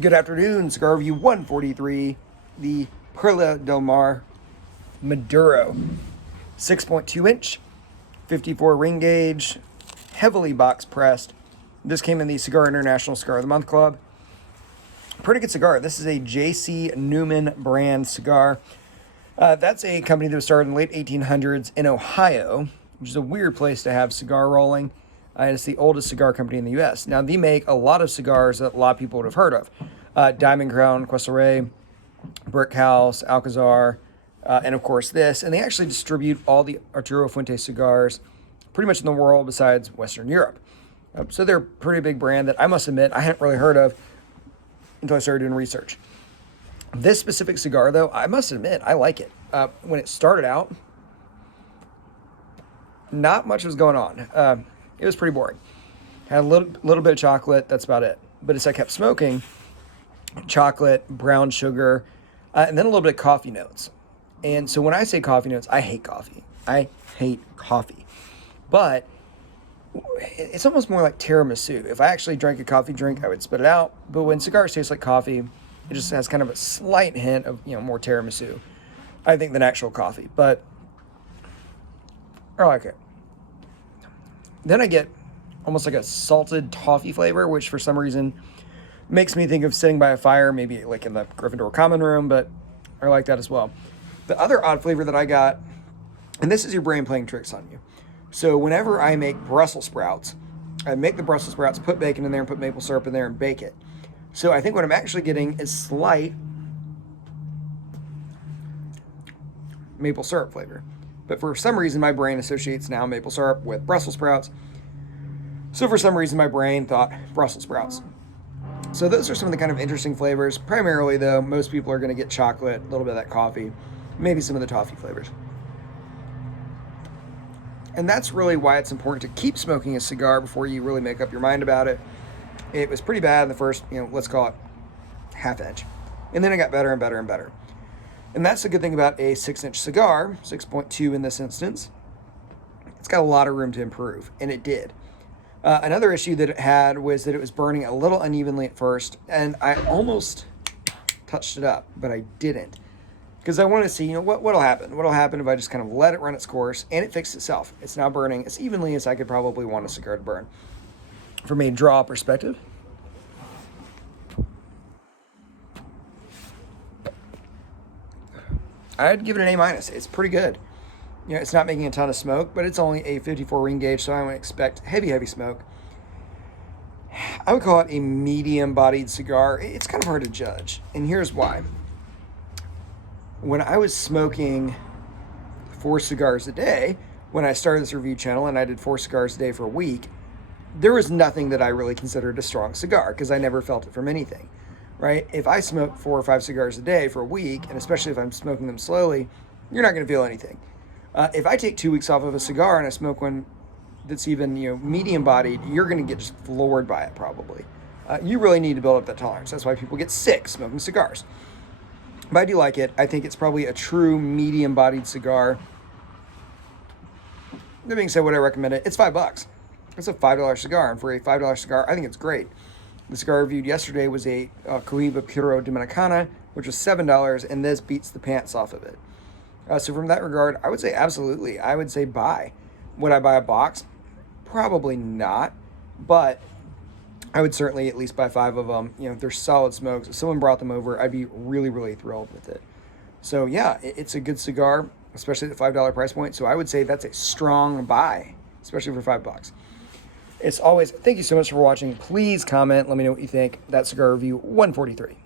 Good afternoon, Cigar Review 143, the Perla Del Mar Maduro. 6.2 inch, 54 ring gauge, heavily box pressed. This came in the Cigar International Cigar of the Month Club. Pretty good cigar. This is a J.C. Newman brand cigar. That's a company that was started in the late 1800s in Ohio, which is a weird place to have cigar rolling. And it's the oldest cigar company in the U.S. Now, they make a lot of cigars that a lot of people would have heard of. Diamond Crown, Cuesta Rey, Brick House, Alcazar, and of course this. And they actually distribute all the Arturo Fuente cigars pretty much in the world besides Western Europe. So they're a pretty big brand that I must admit I hadn't really heard of until I started doing research. This specific cigar, though, I must admit, I like it. When it started out, not much was going on. It was pretty boring. Had a little bit of chocolate, that's about it. But as I kept smoking, chocolate, brown sugar, and then a little bit of coffee notes. And so when I say coffee notes, I hate coffee. I hate coffee. But it's almost more like tiramisu. If I actually drank a coffee drink, I would spit it out. But when cigars taste like coffee, it just has kind of a slight hint of, more tiramisu, I think, than actual coffee. But I like it. Then I get almost like a salted toffee flavor, which for some reason makes me think of sitting by a fire, maybe like in the Gryffindor common room, but I like that as well. The other odd flavor that I got, and this is your brain playing tricks on you. So whenever I make Brussels sprouts, I make the Brussels sprouts, put bacon in there and put maple syrup in there and bake it. So I think what I'm actually getting is slight maple syrup flavor. But for some reason, my brain associates now maple syrup with Brussels sprouts. So for some reason, my brain thought Brussels sprouts. So those are some of the kind of interesting flavors. Primarily, though, most people are going to get chocolate, a little bit of that coffee, maybe some of the toffee flavors. And that's really why it's important to keep smoking a cigar before you really make up your mind about it. It was pretty bad in the first, let's call it half inch. And then it got better and better and better. And that's the good thing about a 6-inch cigar, 6.2 in this instance. It's got a lot of room to improve, and it did. Another issue that it had was that it was burning a little unevenly at first, and I almost touched it up, but I didn't. Because I want to see, what'll happen. What'll happen if I just kind of let it run its course, and it fixed itself. It's now burning as evenly as I could probably want a cigar to burn. From a draw perspective, I'd give it an A-. It's pretty good. It's not making a ton of smoke, but it's only a 54 ring gauge, so I would expect heavy smoke. I would call it a medium-bodied cigar. It's kind of hard to judge, and here's why. When I was smoking 4 cigars a day, when I started this review channel and I did 4 cigars a day for a week, there was nothing that I really considered a strong cigar because I never felt it from anything, right? If I smoke 4 or 5 cigars a day for a week, and especially if I'm smoking them slowly, you're not going to feel anything. If I take 2 weeks off of a cigar and I smoke one that's even, medium-bodied, you're going to get just floored by it probably. You really need to build up that tolerance. That's why people get sick smoking cigars. But I do like it. I think it's probably a true medium-bodied cigar. That being said, would I recommend it? It's $5. It's a $5 cigar, and for a $5 cigar, I think it's great. The cigar I reviewed yesterday was a Cohiba Puro Dominicana, which was $7, and this beats the pants off of it. So from that regard, I would say absolutely. I would say buy. Would I buy a box? Probably not, but I would certainly at least buy 5 of them. If they're solid smokes, if someone brought them over, I'd be really thrilled with it. So yeah, it's a good cigar, especially at the $5 price point. So I would say that's a strong buy, especially for $5. It's always, thank you so much for watching. Please comment, let me know what you think. That Cigar Review 143.